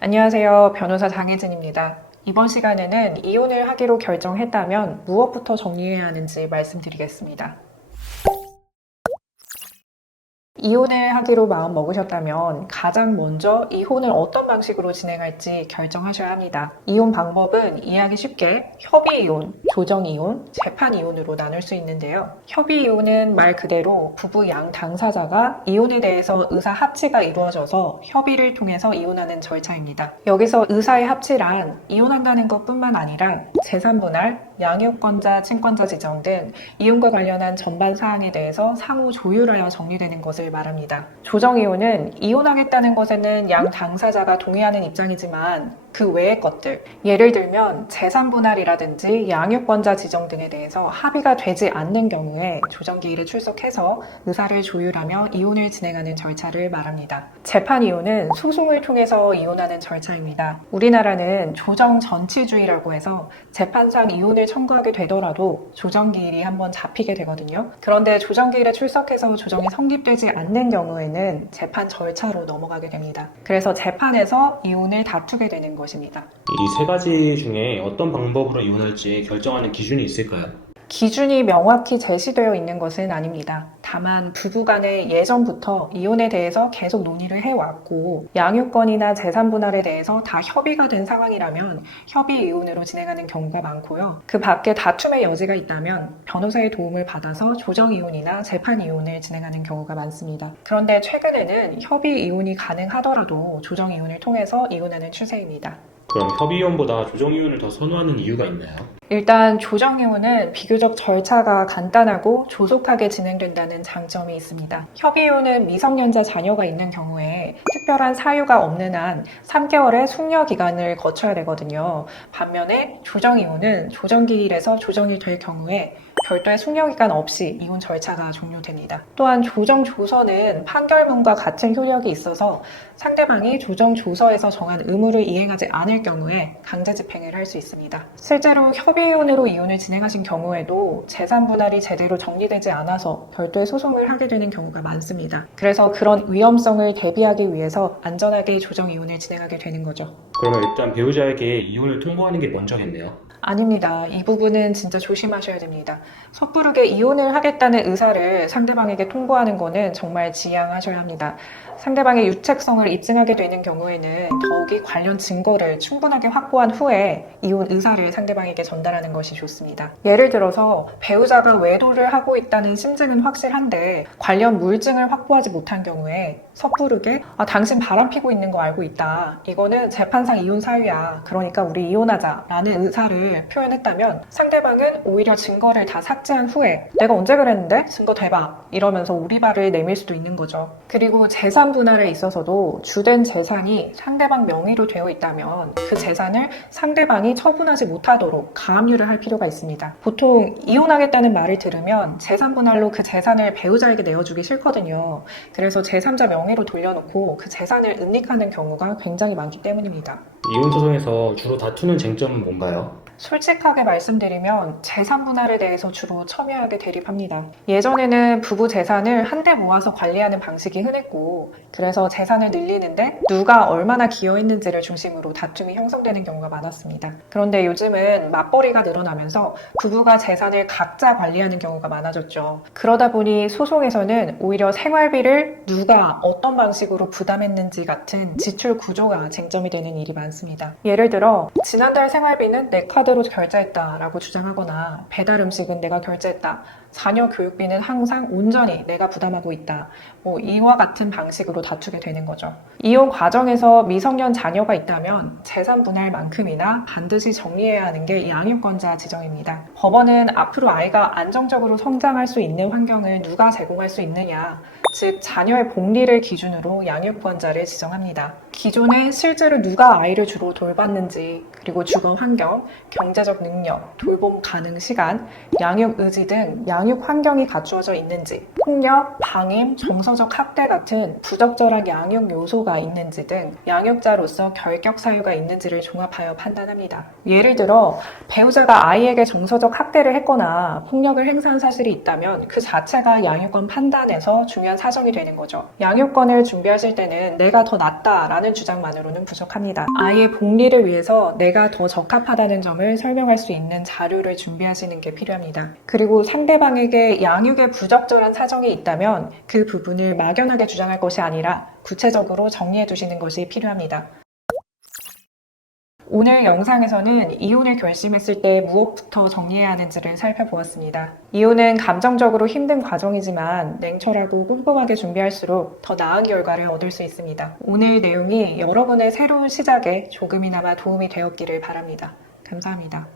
안녕하세요. 변호사 장혜진입니다. 이번 시간에는 이혼을 하기로 결정했다면 무엇부터 정리해야 하는지 말씀드리겠습니다. 이혼을 하기로 마음 먹으셨다면 가장 먼저 이혼을 어떤 방식으로 진행할지 결정하셔야 합니다. 이혼 방법은 이해하기 쉽게 협의이혼, 조정이혼, 재판이혼으로 나눌 수 있는데요. 협의이혼은 말 그대로 부부 양 당사자가 이혼에 대해서 의사 합치가 이루어져서 협의를 통해서 이혼하는 절차입니다. 여기서 의사의 합치란 이혼한다는 것뿐만 아니라 재산분할, 양육권자, 친권자 지정 등 이혼과 관련한 전반 사항에 대해서 상호 조율하여 정리되는 것을 말합니다. 조정이혼은 이혼하겠다는 것에는 양 당사자가 동의하는 입장이지만 그 외의 것들, 예를 들면 재산분할이라든지 양육권자 지정 등에 대해서 합의가 되지 않는 경우에 조정기일에 출석해서 의사를 조율하며 이혼을 진행하는 절차를 말합니다. 재판이혼은 소송을 통해서 이혼하는 절차입니다. 우리나라는 조정전치주의라고 해서 재판상 이혼을 청구하게 되더라도 조정기일이 한번 잡히게 되거든요. 그런데 조정기일에 출석해서 조정이 성립되지 않는 경우에는 재판 절차로 넘어가게 됩니다. 그래서 재판에서 이혼을 다투게 되는 것입니다. 이 세 가지 중에 어떤 방법으로 이혼할지 결정하는 기준이 있을까요? 기준이 명확히 제시되어 있는 것은 아닙니다. 다만 부부 간에 예전부터 이혼에 대해서 계속 논의를 해왔고 양육권이나 재산 분할에 대해서 다 협의가 된 상황이라면 협의 이혼으로 진행하는 경우가 많고요. 그 밖에 다툼의 여지가 있다면 변호사의 도움을 받아서 조정 이혼이나 재판 이혼을 진행하는 경우가 많습니다. 그런데 최근에는 협의 이혼이 가능하더라도 조정 이혼을 통해서 이혼하는 추세입니다. 그럼 협의이혼보다 조정이혼을 더 선호하는 이유가 있나요? 일단 조정이혼은 비교적 절차가 간단하고 조속하게 진행된다는 장점이 있습니다. 협의이혼은 미성년자 자녀가 있는 경우에 특별한 사유가 없는 한 3개월의 숙려 기간을 거쳐야 되거든요. 반면에 조정이혼은 조정기일에서 조정이 될 경우에 별도의 숙려기간 없이 이혼 절차가 종료됩니다. 또한 조정조서는 판결문과 같은 효력이 있어서 상대방이 조정조서에서 정한 의무를 이행하지 않을 경우에 강제집행을 할 수 있습니다. 실제로 협의이혼으로 이혼을 진행하신 경우에도 재산 분할이 제대로 정리되지 않아서 별도의 소송을 하게 되는 경우가 많습니다. 그래서 그런 위험성을 대비하기 위해서 안전하게 조정이혼을 진행하게 되는 거죠. 그러면 일단 배우자에게 이혼을 통보하는 게 먼저겠네요. 아닙니다. 이 부분은 진짜 조심하셔야 됩니다. 섣부르게 이혼을 하겠다는 의사를 상대방에게 통보하는 것은 정말 지양하셔야 합니다. 상대방의 유책성을 입증하게 되는 경우에는 더욱이 관련 증거를 충분하게 확보한 후에 이혼 의사를 상대방에게 전달하는 것이 좋습니다. 예를 들어서 배우자가 외도를 하고 있다는 심증은 확실한데 관련 물증을 확보하지 못한 경우에 섣부르게 당신 바람피고 있는 거 알고 있다. 이거는 재판상 이혼 사유야. 그러니까 우리 이혼하자 라는 의사를 표현했다면 상대방은 오히려 증거를 다 삭제한 후에 내가 언제 그랬는데? 증거 대박 이러면서 우리발을 내밀 수도 있는 거죠. 그리고 재산 분할에 있어서도 주된 재산이 상대방 명의로 되어 있다면 그 재산을 상대방이 처분하지 못하도록 가압류를 할 필요가 있습니다. 보통 이혼하겠다는 말을 들으면 재산 분할로 그 재산을 배우자에게 내어주기 싫거든요. 그래서 제3자 명의로 돌려놓고 그 재산을 은닉하는 경우가 굉장히 많기 때문입니다. 이혼 소송에서 주로 다투는 쟁점은 뭔가요? 솔직하게 말씀드리면 재산 분할에 대해서 주로 첨예하게 대립합니다. 예전에는 부부 재산을 한데 모아서 관리하는 방식이 흔했고 그래서 재산을 늘리는데 누가 얼마나 기여했는지를 중심으로 다툼이 형성되는 경우가 많았습니다. 그런데 요즘은 맞벌이가 늘어나면서 부부가 재산을 각자 관리하는 경우가 많아졌죠. 그러다 보니 소송에서는 오히려 생활비를 누가 어떤 방식으로 부담했는지 같은 지출 구조가 쟁점이 되는 일이 많습니다. 예를 들어 지난달 생활비는 내 카드로 결제했다라고 주장하거나 배달 음식은 내가 결제했다. 자녀 교육비는 항상 온전히 내가 부담하고 있다. 이와 같은 방식으로 다투게 되는 거죠. 이혼 과정에서 미성년 자녀가 있다면 재산 분할만큼이나 반드시 정리해야 하는 게 양육권자 지정입니다. 법원은 앞으로 아이가 안정적으로 성장할 수 있는 환경을 누가 제공할 수 있느냐, 즉 자녀의 복리를 기준으로 양육권자를 지정합니다. 기존에 실제로 누가 아이를 주로 돌봤는지, 그리고 주거 환경, 경제적 능력, 돌봄 가능 시간, 양육 의지 등 양육 환경이 갖추어져 있는지, 폭력, 방임, 정서적 학대 같은 부적절한 양육 요소가 있는지 등 양육자로서 결격 사유가 있는지를 종합하여 판단합니다. 예를 들어 배우자가 아이에게 정서적 학대를 했거나 폭력을 행사한 사실이 있다면 그 자체가 양육권 판단에서 중요한 사정이 되는 거죠. 양육권을 준비하실 때는 내가 더 낫다라는 주장만으로는 부족합니다. 아이의 복리를 위해서 내가 더 적합하다는 점을 설명할 수 있는 자료를 준비하시는 게 필요합니다. 그리고 상대방에게 양육에 부적절한 사정이 있다면 그 부분을 막연하게 주장할 것이 아니라 구체적으로 정리해 두시는 것이 필요합니다. 오늘 영상에서는 이혼을 결심했을 때 무엇부터 정리해야 하는지를 살펴보았습니다. 이혼은 감정적으로 힘든 과정이지만 냉철하고 꼼꼼하게 준비할수록 더 나은 결과를 얻을 수 있습니다. 오늘 내용이 여러분의 새로운 시작에 조금이나마 도움이 되었기를 바랍니다. 감사합니다.